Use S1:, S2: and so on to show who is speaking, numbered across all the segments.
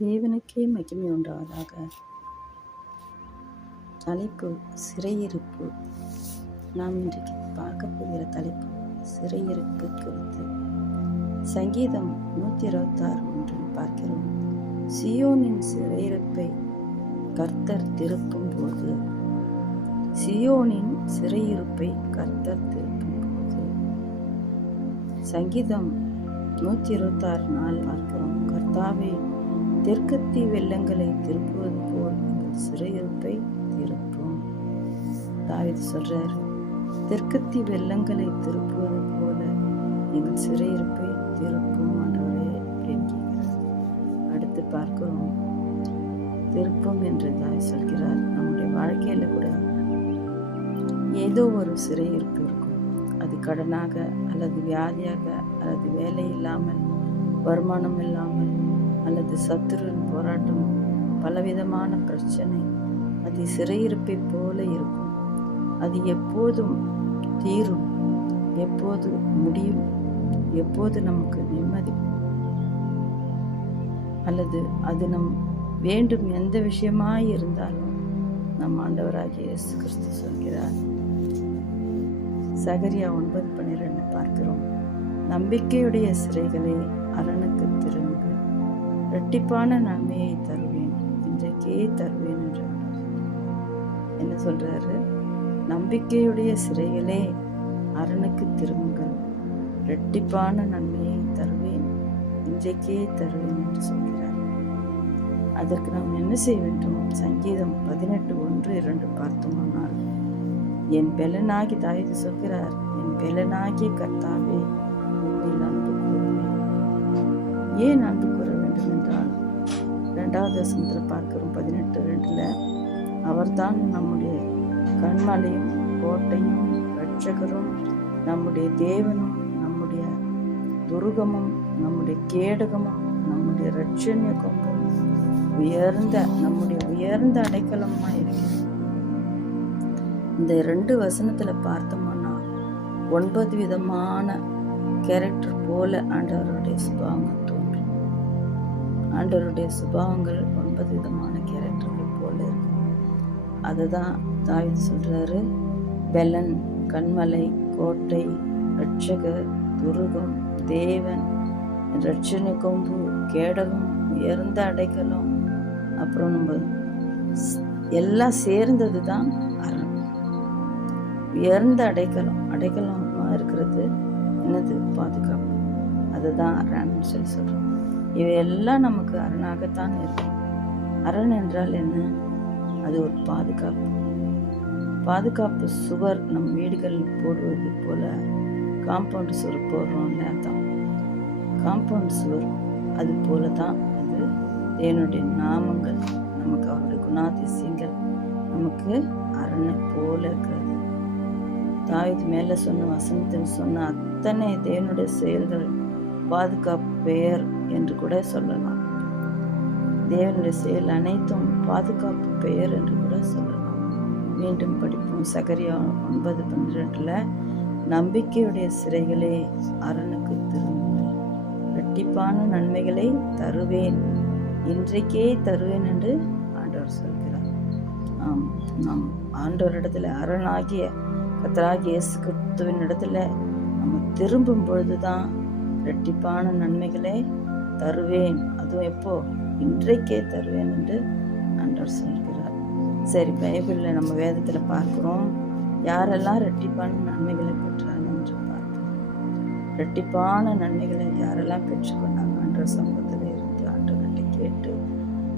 S1: தேவனுக்கே மகிமை உண்டாவதாக. தலைப்பு சிறையிருப்பு. நாம் இன்றைக்கு பார்க்க போகிற தலைப்பு சிறையிருப்பு குறித்து. சங்கீதம் நூற்றி இருபத்தாறு ஒன்றில் பார்க்கிறோம். சியோனின் சிறையிருப்பை கர்த்தர் திருப்பும் போது சியோனின் சிறையிருப்பை கர்த்தர் திருப்பும் போது சங்கீதம் நூற்றி இருபத்தாறு நாள் பார்க்கிறோம். கர்த்தாவே தெற்கத்தி வெள்ளங்களை திருப்புவது போல் உங்கள் சிறையிருப்பை திருப்பும். தாவித் சொல்றார் தெற்கத்தி வெள்ளங்களை திருப்புவது போல எங்கள் சிறையிருப்பை திருப்பும் ஆண்டவரே என்கிறார். அடுத்து பார்க்கிறோம். திருப்பும் என்று தாய் சொல்கிறார். நம்முடைய வாழ்க்கையில கூட ஏதோ ஒரு சிறையிருப்பு இருக்கும். அது கடனாக அல்லது வியாதியாக அல்லது வேலை இல்லாமல் வருமானம் இல்லாமல் அல்லது சத்துருவின் போராட்டம் பலவிதமான பிரச்சனை. அது சிறையிருப்பை போல இருக்கும். அது எப்போதும் தீரும். எப்போது முடியும்? எப்போது நமக்கு நிம்மதி? அல்லது அது நம் வேண்டும் எந்த விஷயமாய் இருந்தாலும் நம் ஆண்டவராகிய இயேசு கிறிஸ்து சொல்கிறார். சகரியா ஒன்பது பன்னிரெண்டு பார்க்கிறோம். நம்பிக்கையுடைய சிறைகளை அரணு இரட்டிப்பான நன்மையை தருவேன். இன்றைக்கே தருவேன் என்று என்ன சொல்றாரு? நம்பிக்கையுடைய சிறைகளே அரணுக்கு திரும்புங்கள். இரட்டிப்பான நன்மையை தருவேன். இன்றைக்கே தருவேன் என்று சொல்கிறார். அதற்கு நாம் என்ன செய்ய வேண்டும்? சங்கீதம் பதினெட்டு ஒன்று இரண்டு பார்த்தோமானால் என் பெலனாகி தாயது சொல்கிறார் என் பெலனாகிய கர்த்தாவே உன்னில் அன்பு கூறுவேன் ஏன் அன்பு ரெண்டாவது வசனத்தில் பார்க்குறோம் பதினெட்டு ரெண்டில் அவர்தான் நம்முடைய கண்மலையும் கோட்டையும் இரட்சகரும் நம்முடைய தேவனும் நம்முடைய துருகமும் நம்முடைய கேடகமும் நம்முடைய ரட்சணிய கொம்பும் உயர்ந்த நம்முடைய உயர்ந்த அடைக்கலமாக இருக்கிறது. இந்த ரெண்டு வசனத்தில் பார்த்தோம்னா ஒன்பது விதமான கேரக்டர் போல ஆண்டவருடைய சுபாவங்கள் ஆண்டவருடைய சுபாவங்கள் ஒன்பது விதமான கேரக்டர்கள் போல இருக்கு. அதுதான் தாய் சொல்றாரு. பெலன் கண்மலை கோட்டை ரட்சகர் துருகம் தேவன் ரட்சணை கொம்பு கேடகம் உயர்ந்த அடைக்கலம். அப்புறம் நம்ம எல்லாம் சேர்ந்தது தான் அரண். உயர்ந்த அடைக்கலம் அடைக்கலமாக இருக்கிறது என்னது? பாதுகாப்பு. அதுதான் அரண்னு சொல்லி சொல்கிறோம் இவையெல்லாம் நமக்கு அரணாகத்தான் இருக்கும். அரண் என்றால் என்ன? அது ஒரு பாதுகாப்பு. பாதுகாப்பு சுவர் நம் வீடுகள் போடுவது போல காம்பவுண்ட் சுவர் போடுறோம்ல அதான் காம்பவுண்ட் சுவர் அது போல தான் அது. தேவனுடைய நாமங்கள் நமக்கு அவருடைய குணாதிசயங்கள் நமக்கு அரணை போல இருக்கிறது. தாவிது மேலே சொன்ன வசனத்தில் சொன்ன அத்தனை தேவனுடைய செயல்கள் பாதுகாப்பு பெயர் என்று கூட சொல்லலாம். தேவனுடைய செயல் அனைத்தும் பாதுகாப்பு பெயர் என்று கூட சொல்லலாம். மீண்டும் படிப்போம். சகரியா ஒன்பது பன்னிரெண்டில் நம்பிக்கையுடைய சிறைகளே அரணுக்கு திரும்புங்கள். இரட்டிப்பான நன்மைகளை தருவேன். இன்றைக்கே தருவேன் என்று ஆண்டவர் சொல்கிறார். ஆம் நாம் ஆண்டவரிடத்துல அரணாகிய கத்தராகிய இயேசு கிறிஸ்துவின் இடத்துல நம்ம திரும்பும் பொழுதுதான் இரட்டிப்பான நன்மைகளை தருவேன். அதுவும் எப்போ? இன்றைக்கே தருவேன் என்று ஆண்டவர் சொல்கிறார். சரி பைபிளில் நம்ம வேதத்தில் பார்க்குறோம். யாரெல்லாம் இரட்டிப்பான நன்மைகளை பெற்றாங்க என்று பார்ப்போம். இரட்டிப்பான நன்மைகளை யாரெல்லாம் பெற்றுக்கொண்டாங்க என்ற சமூகத்தில் இருந்து ஆண்டவர்கிட்ட கேட்டு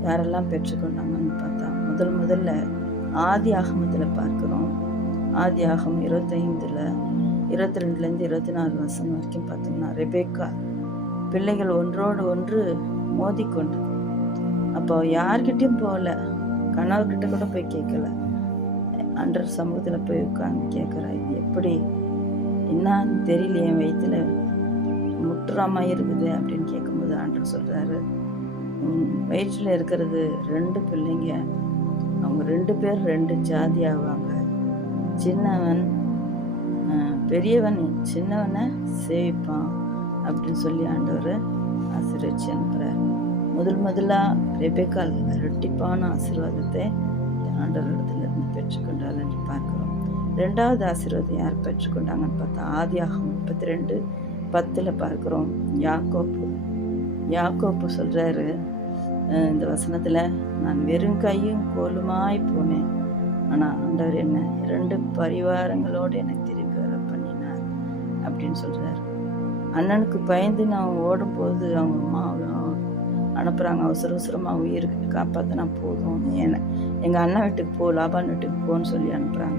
S1: யாரெல்லாம் பெற்றுக்கொண்டாங்கன்னு பார்த்தா முதல் முதல்ல ஆதி ஆகமத்தில் பார்க்குறோம். ஆதி ஆகம் இருபத்தைந்தில் இருபத்தி ரெண்டுலேருந்து இருபத்தி நாலு வருஷம் வரைக்கும் பார்த்தோம்னா ரெபேக்கா பிள்ளைகள் ஒன்றோடு ஒன்று மோதிக்கொண்டு. அப்போ யார்கிட்டையும் போகல. கணவர்கிட்ட கூட போய் கேட்கல. அன்றர் சமூகத்தில் போய் உட்காந்து கேட்குறா இது எப்படி? என்னன்னு தெரியல என் வயிற்றுல முற்றுறாமல் இருக்குது அப்படின்னு கேட்கும்போது ஆண்டர் சொல்கிறாரு வயிற்றில் இருக்கிறது ரெண்டு பிள்ளைங்க. அவங்க ரெண்டு பேர் ரெண்டு ஜாதி ஆவாங்க. சின்னவன் பெரியவன் சின்னவனை சேவிப்பான் அப்படின்னு சொல்லி ஆண்டவர் ஆசீர்வச்சு அனுப்புகிறார் முதல் முதலாக ரெபேக்கால் இரட்டிப்பான ஆசீர்வாதத்தை ஆண்டவரிடத்திலிருந்து பெற்றுக்கொண்டாள் என்று பார்க்குறோம். ரெண்டாவது ஆசீர்வாதம் யார் பெற்றுக்கொண்டாங்கன்னு பார்த்தா ஆதியாகம் முப்பத்தி ரெண்டு பத்தில் பார்க்குறோம். யாக்கோப்பு யாக்கோப்பு சொல்கிறாரு இந்த வசனத்தில் நான் வெறும் கையும் கோலுமாய் போனேன். ஆனால் ஆண்டவர் என்ன இரண்டு பரிவாரங்களோடு எனக்கு தெரியும் அப்படின்னு சொல்கிறார் அண்ணனுக்கு பயந்து நான் ஓடும்போது அவங்க அம்மா அனுப்புகிறாங்க அவசர அவசரமாக உயிருக்கு காப்பாற்றினா போதும். என்ன எங்கள் அண்ணன் வீட்டுக்கு போ லாபான் வீட்டுக்கு போன்னு சொல்லி அனுப்புகிறாங்க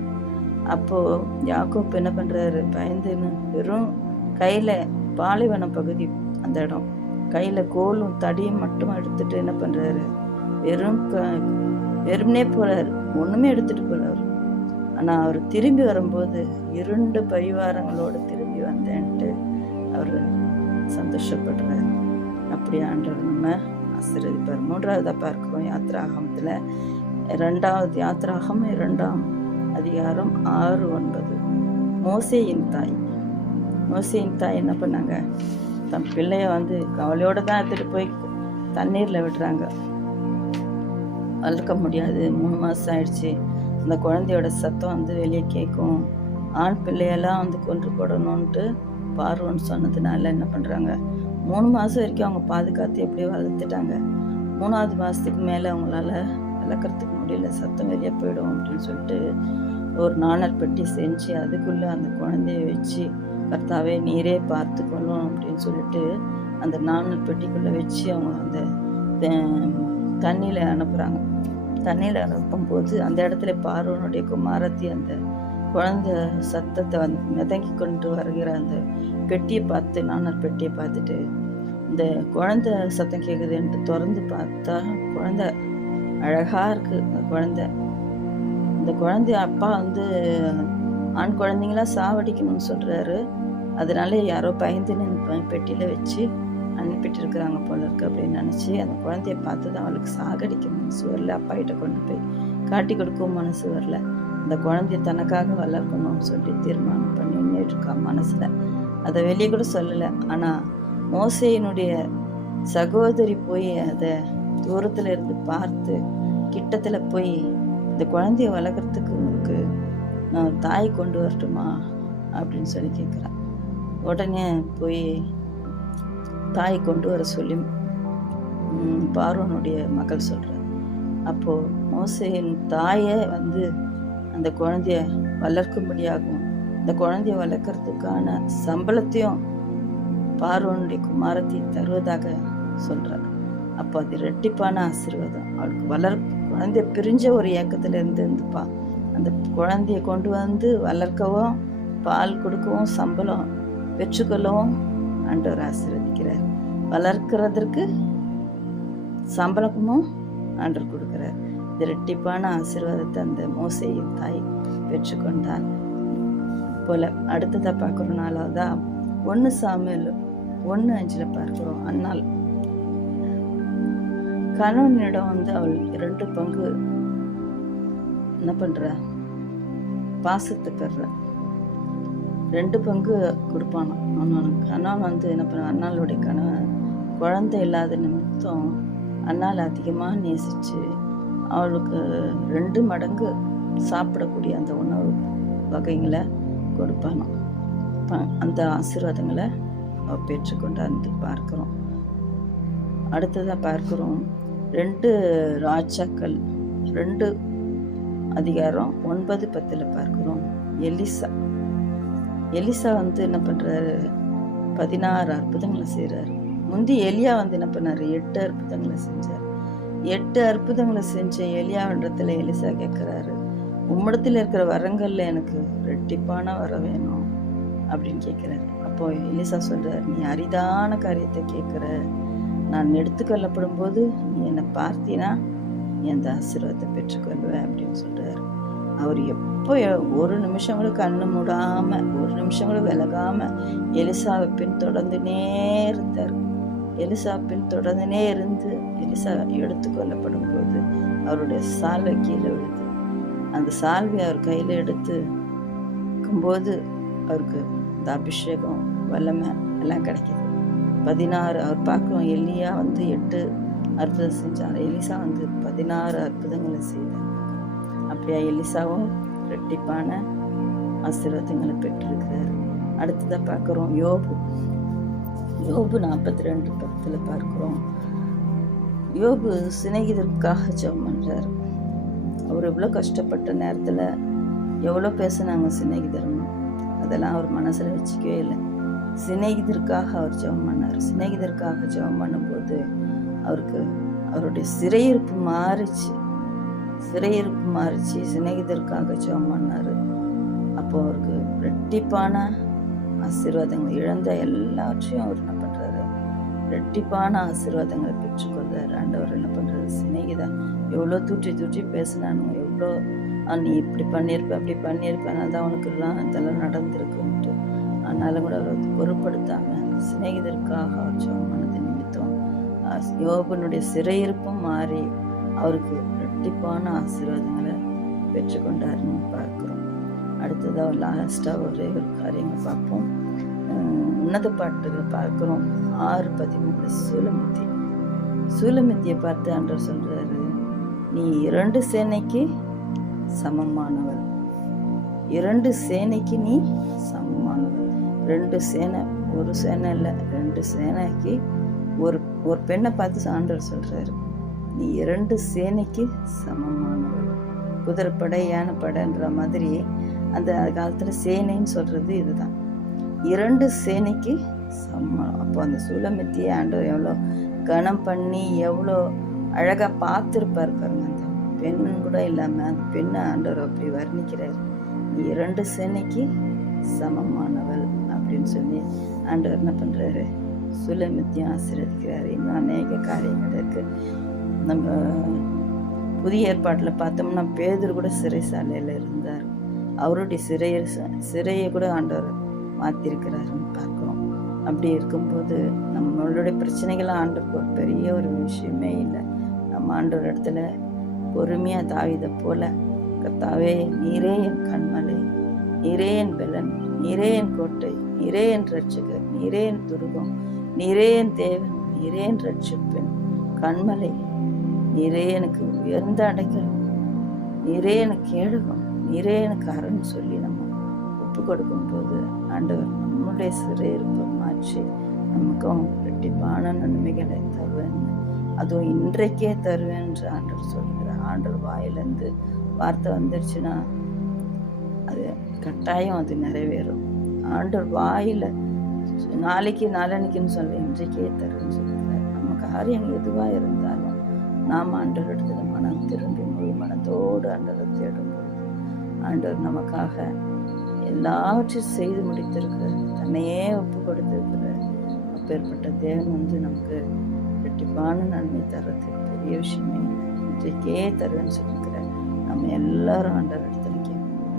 S1: அப்போது யாக்கோப் என்ன பண்ணுறாரு பயந்துன்னு வெறும் கையில் பாலைவன பகுதி அந்த இடம். கையில் கோலும் தடியும் மட்டும் எடுத்துகிட்டு என்ன பண்ணுறாரு வெறும் க வெறும்னே போகிறார் ஒன்றுமே எடுத்துகிட்டு போகிறார் ஆனால் அவர் திரும்பி வரும்போது இரண்டு பரிவாரங்களோடு வந்தேன்ட்டு அவர் சந்தோஷப்படுறார். அப்படி ஆண்டவர் நம்ம ஆசீர்வதிப்பார். மூன்றாவதாக பார்க்கிறோம் யாத்திராகமத்தில் ரெண்டாவது யாத்ராகம் இரண்டாம் அதிகாரம் ஆறு ஒன்பது. மோசையின் தாய். மோசையின் தாய் என்ன பண்ணாங்க? தன் பிள்ளைய வந்து கவலையோடு தான் எடுத்துகிட்டு போய் தண்ணீரில் விடுறாங்க. வளர்க்க முடியாது. மூணு மாதம் ஆயிடுச்சு. அந்த குழந்தையோட சத்தம் வந்து வெளியே கேட்கும். ஆண் பிள்ளையெல்லாம் வந்து கொன்று போடணுன்ட்டு பார்வன் சொன்னதுனால என்ன பண்ணுறாங்க மூணு மாதம் வரைக்கும் அவங்க பாதுகாத்து எப்படியோ வளர்த்துட்டாங்க. மூணாவது மாதத்துக்கு மேலே அவங்களால வளர்க்குறதுக்கு முடியல. சத்தம் வெளியே போயிடும் அப்படின்னு சொல்லிட்டு ஒரு நாணல் பெட்டி செஞ்சு அதுக்குள்ளே அந்த குழந்தைய வச்சு கர்த்தாவே நீரே பார்த்துக்கணும் அப்படின்னு சொல்லிட்டு அந்த நாணல் பெட்டிக்குள்ளே வச்சு அவங்க அந்த தண்ணியில் அனுப்புகிறாங்க தண்ணியில் அனுப்பும்போது அந்த இடத்துல பார்வனுடைய குமாரத்தி அந்த குழந்த சத்தத்தை வந்து மிதங்கி கொண்டு வருகிற அந்த பெட்டியை பார்த்து நானர் பெட்டியை பார்த்துட்டு இந்த குழந்த சத்தம் கேட்குதுன்ட்டு திறந்து பார்த்தா குழந்த அழகாக இருக்குது அந்த குழந்த. இந்த குழந்தைய அப்பா வந்து ஆண் குழந்தைங்களாம் சாவடிக்கணும்னு சொல்கிறாரு அதனால யாரோ பயந்துன்னு பெட்டியில் வச்சு அனுப்பிட்டுருக்குறாங்க போல இருக்கு அப்படின்னு நினச்சி அந்த குழந்தைய பார்த்து தான் அவளுக்கு சாகடிக்கணும்னு சுவரில் அப்பாகிட்ட அப்பா கிட்ட கொண்டு போய் காட்டி கொடுக்கும் மனசு வரல. அந்த குழந்தைய தனக்காக வளர்க்கணும்னு சொல்லி தீர்மானம் பண்ணி இருக்கா மனசில். அதை வெளியே கூட சொல்லலை. ஆனால் மோசையினுடைய சகோதரி போய் அதை தூரத்தில் இருந்து பார்த்து கிட்டத்தில் போய் இந்த குழந்தைய வளர்க்குறதுக்கு உங்களுக்கு நான் தாய் கொண்டு வரட்டுமா? அப்படின்னு சொல்லி கேட்குறான் உடனே போய் தாய் கொண்டு வர சொல்லி பார்வனுடைய மகள் சொல்கிறார் அப்போது மோசையின் தாயை வந்து அந்த குழந்தைய வளர்க்கும்படியாகும் இந்த குழந்தைய வளர்க்குறதுக்கான சம்பளத்தையும் பார்வனுடைய குமாரத்தை தருவதாக சொல்கிறார் அப்போ அது ரெட்டிப்பான ஆசீர்வாதம். அவளுக்கு வளர் குழந்தைய பிரிஞ்ச ஒரு இயக்கத்தில் இருந்துப்பா. அந்த குழந்தைய கொண்டு வந்து வளர்க்கவும் பால் கொடுக்கவும் சம்பளம் பெற்றுக்கொள்ளவும் ஆண்டவர் ஆசீர்வதிக்கிறார். வளர்க்கிறதற்கு சம்பளமும் ஆண்டர் கொடுக்குறார். இரட்டிப்பான ஆசீர்வாதத்தை அந்த மோசையின் தாய் பெற்றுக்கொண்டார் போல அடுத்ததாக பார்க்குறோம் ஒன்று சாமியல் ஒன்று அஞ்சில் பார்க்குறோம். அண்ணால் கணவனிடம் வந்து அவள் இரண்டு பங்கு என்ன பண்ணுற பெற. ரெண்டு பங்கு கொடுப்பானான் அவனுக்கு கணவன் வந்து என்ன பண்ண அண்ணாளுடைய கணவன் குழந்தை இல்லாத நிமித்தம் அண்ணால் அதிகமாக நேசித்து அவளுக்கு ரெண்டு மடங்கு சாப்பிடக்கூடிய அந்த உணவு வகைங்களை கொடுப்பானோ அந்த ஆசீர்வாதங்களை அவள் பெற்றுக்கொண்டாந்து பார்க்குறோம். அடுத்ததாக பார்க்குறோம். ரெண்டு ராஜாக்கள் ரெண்டு அதிகாரம் ஒன்பது பத்தில் பார்க்குறோம். எலிசா. எலிசா வந்து என்ன பண்ணுறாரு பதினாறு அற்புதங்களை செய்கிறாரு முந்தி எலியா வந்து என்ன பண்ணார்? எட்டு அற்புதங்களை செஞ்சார். எட்டு அற்புதங்களை செஞ்ச எலியாவின்றத்தில் எலிசா கேட்குறாரு உம்மிடத்தில் இருக்கிற வரங்களில் எனக்கு ரெட்டிப்பான வர வேணும் அப்படின்னு கேட்குறாரு அப்போ எலிசா சொல்கிறார் நீ அரிதான காரியத்தை கேட்குற நான் எடுத்துக்கொள்ளப்படும் போது நீ என்னை பார்த்தீனா நீ அந்த ஆசீர்வாதத்தை பெற்றுக்கொள்வேன் அப்படின்னு சொல்கிறார் அவர் எப்போ ஒரு நிமிஷம் கூட கண்ணு மூடாமல் ஒரு நிமிஷம் கூட விலகாமல் எலிசாவை பின்தொடர்ந்துனே இருந்தார். எலிசா பின்தொடர்ந்துனே இருந்து எலிசா எடுத்துக்கொள்ளப்படும் போது அவருடைய சால்வை கீழே விழுது. அந்த சால்வை அவர் கையில் எடுத்து போது அவருக்கு இந்த அபிஷேகம் வல்லமை எல்லாம் கிடைக்கிது. பதினாறு அவர் பார்க்குறோம் எல்லியா வந்து எட்டு அற்புதம் செஞ்சார். எலிசா வந்து பதினாறு அற்புதங்களை செய்தார். அப்படியா எலிசாவும் ரெட்டிப்பான ஆசீர்வாதங்களை பெற்றிருக்கிறார். அடுத்ததாக பார்க்குறோம் யோபு. யோபு நாற்பத்தி ரெண்டு பத்தில் பார்க்குறோம். யோபு சிநேகிதருக்காக ஜெபம் பண்ணுறார் அவர் எவ்வளோ கஷ்டப்பட்ட நேரத்தில் எவ்வளோ பேசினாங்க சிநேகிதர்னு. அதெல்லாம் அவர் மனசில் வச்சுக்கவே இல்லை. சிநேகிதருக்காக அவர் ஜெபம் பண்ணார். சிநேகிதருக்காக ஜெபம் பண்ணும்போது அவருக்கு அவருடைய சிறையிருப்பு மாறிச்சு. சிறையிருப்பு மாறிச்சு. சிநேகிதருக்காக ஜெபம் பண்ணார். அப்போ அவருக்கு ரெட்டிப்பான ஆசீர்வாதங்கள் இழந்த எல்லாவற்றையும் அவர் என்ன பண்ணுறாரு ரெட்டிப்பான ஆசீர்வாதங்களை பெற்றுக்கொள்றாரு ஆண்டவர் என்ன பண்ணுறாரு சிநேகிதா எவ்வளோ தூற்றி தூற்றி பேசினானு எவ்வளோ நீ இப்படி பண்ணியிருப்ப அப்படி பண்ணியிருப்பேன் அதான் உனக்குலாம் இதெல்லாம் நடந்திருக்குன்ட்டு ஆனாலும் கூட அவர் அதை பொருட்படுத்தாமல் சிநேகிதருக்காக அவர் ஜெபம் நிமித்தம் யோகனுடைய சிறையிருப்பும் மாறி அவருக்கு ரெட்டிப்பான ஆசீர்வாதங்களை பெற்றுக்கொண்டாருன்னு பார்க்குறோம். அடுத்ததாக லாஸ்ட்டாக ஒரே ஒரு காரியங்கள் பார்ப்போம். உன்னத பாட்டுகள் பார்க்குறோம். ஆறு பதிமூணு சுலமுத்தி. சூலமித்தியை பார்த்து ஆண்டவர் சொல்கிறாரு நீ இரண்டு சேனைக்கு சமமானவள் இரண்டு சேனைக்கு நீ சமமானவள் ரெண்டு சேனை ஒரு சேனை இல்லை ரெண்டு சேனைக்கு ஒரு ஒரு பெண்ணை பார்த்து ஆண்டவர் சொல்கிறாரு நீ இரண்டு சேனைக்கு சமமானவள் குதிரைப்படை யானைப்படைன்ற மாதிரி அந்த காலத்தில் சேனைன்னு சொல்கிறது இதுதான். இரண்டு சேனைக்கு சமம். அப்போ அந்த சூலமித்தியை ஆண்டவர் எவ்வளோ கனம் பண்ணி எவ்வளோ அழகாக பார்த்துருப்பார் பாருங்க. அந்த பெண்ணும் கூட இல்லாமல் அந்த பெண்ணை ஆண்டவர் அப்படி வர்ணிக்கிறார். இரண்டு சேனைக்கு சமமானவள் அப்படின்னு சொல்லி ஆண்டவர் என்ன பண்ணுறாரு சுலமித்தியம் ஆசீர்வதிக்கிறாரு. இன்னும் அநேக காரியங்கள் இருக்குது நம்ம புதிய ஏற்பாட்டில் பார்த்தோம்னா பேதர் கூட சிறைசாலையில் இருந்தார். அவருடைய சிறையை சிறையை கூட ஆண்டவர் மாற்றிருக்கிறாருன்னு பார்க்கணும் அப்படி இருக்கும்போது நம்மளுடைய பிரச்சனைகளை ஆண்டுக்கு ஒரு பெரிய ஒரு விஷயமே இல்லை. நம்ம ஆண்டவர் இடத்துல பொறுமையாக தாவிதை போல கத்தாவே நீரே என் கண்மலை நீரே என் பலன் நீரே என் கோட்டை நீரே என் ரட்சகர் நீரே என் துருகம் நீரே என் தேவன் நீரே என் ரட்சிப்பெண் கண்மலை நீரே எனக்கு உயர்ந்த அடைக்கல் நீரே எனக்கு கேடகம் நீரே எனக்கு அரண் சொல்லி நம்ம ஒப்பு கொடுக்கும்போது ஆண்டவர் நம்முடைய சிறை இருப்போம் மாற்றி நமக்கும் ரெட்டிப்பான நன்மைகளை தருவேன். அதுவும் இன்றைக்கே தருவேன் என்று ஆண்டவர் சொல்கிறார் ஆண்டவர் வாயிலேருந்து வார்த்தை வந்துருச்சுன்னா அது கட்டாயம் அது நிறைவேறும். ஆண்டவர் வாயில் நாளைக்கு நாளன்னைக்குன்னு சொல்ல இன்றைக்கே தருவேன்னு சொல்கிறார் நம்ம காரியம் எதுவாக இருந்தாலும் நாம் ஆண்டவர் இடத்துல மனம் திரும்பி முழு மனத்தோடு ஆண்டவர் தேடும் பொழுது ஆண்டவர் நமக்காக எல்லாவற்றையும் செய்து முடித்திருக்கிறார் தன்னையே ஒப்பு கொடுத்திருக்கிறார் அப்பேற்பட்ட தேவன் வந்து நமக்கு ரெட்டிப்பான நன்மை தர்றது பெரிய விஷயமே. இன்றைக்கே தருவேன்னு சொல்லியிருக்கிறார். நம்ம எல்லாரும் ஆண்டவர் இடத்துல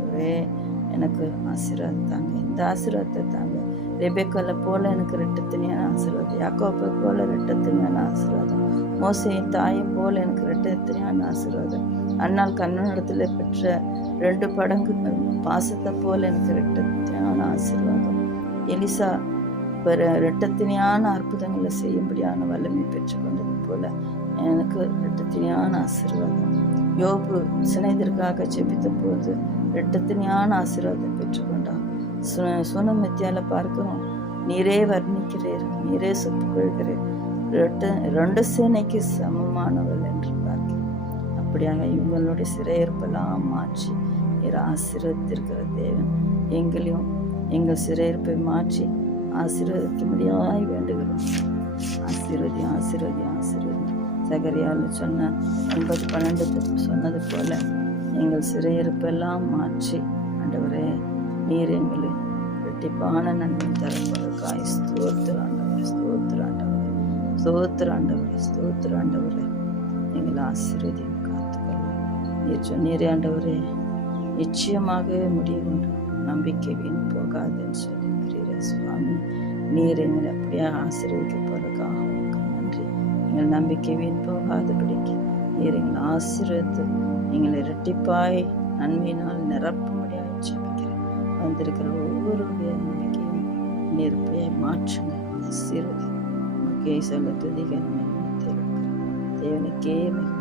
S1: ஒரே எனக்கு ஆசீர்வாதம் தாங்க. இந்த ஆசீர்வாதத்தை தாங்க. ரெபேக்கோல போல எனக்கு ரெட்டத்தனியான ஆசீர்வாதம் யாக்கோப்பை போல ரெட்டத்தனியான ஆசீர்வாதம் மோசையின் தாயை போல எனக்கு ரெட்டத்தனியான ஆசீர்வாதம். அன்னால் கண்ணனிடத்தில் பெற்ற ரெண்டு படங்கு பாசத்தை போல எனக்கு ரெட்டத்தனியான ஆசீர்வாதம். எலிசா ரெட்டத்தினியான அற்புதங்களை செய்யும்படியான வல்லமை பெற்றுக்கொண்டது போல எனக்கு ரெட்டத்தினியான ஆசீர்வாதம். யோபு சினைதற்காக ஜெபித்த போது ரெட்டத்தினியான ஆசீர்வாதம் பெற்றுக்கொண்டார். சு சுனமித்தியால பார்க்கிறோம். நீரே வர்ணிக்கிறீர் நீரே சொப்புகொள்கிறீர் ரெட்ட ரெண்டு சேனைக்கு சமமானவள் என்று பார்க்கிறேன் அப்படியாக இவங்களுடைய சிறையிருப்பெல்லாம் மாற்றி நீர் ஆசீர்வதித்திருக்கிற தேவன் எங்களையும் எங்கள் சிறையிருப்பை மாற்றி ஆசீர்வதிக்கும்படியாய் வேண்டுகிறோம். ஆசீர்வதி ஆசீர்வதி ஆசீர்வதி. சகரியால் சொன்ன ஒன்பது பன்னெண்டு சொன்னது போல எங்கள் சிறையிருப்பெல்லாம் மாற்றி ஆண்டவரே நீர் எங்களை ரெட்டிப்பான நன்மை தரப்படுறதுக்காய் ஸ்தோத்திராண்டவரை ஸ்தோத்திராண்டவரை ஸ்தோத்திராண்டவரை ஸ்தோத்திராண்டவரை எங்களை ஆசீர்வதி காத்துக்கொள்ளும் நீர் சொன்னீரே ஆண்டவரே நிச்சயமாகவே முடியும் நம்பிக்கை வீண் போகாதுன்னு சொல்லியிருக்கிறீரே சுவாமி. நீர் எங்களை அப்படியே ஆசீர்வதிக்க போறதுக்காக நன்றி. எங்கள் நம்பிக்கை வீண் போகாதபடிக்கு நீர் எங்களை ஆசீர்வதித்து எங்களை இரட்டிப்பாய் நன்மையினால் நிரப்பும். வந்திருக்கிற ஒவ்வொருடைய நம்பிக்கையும் நெருப்பையை மாற்றுங்க. சிறு மக்கை சொல்ல துதிகள் தேவனுக்கே மிக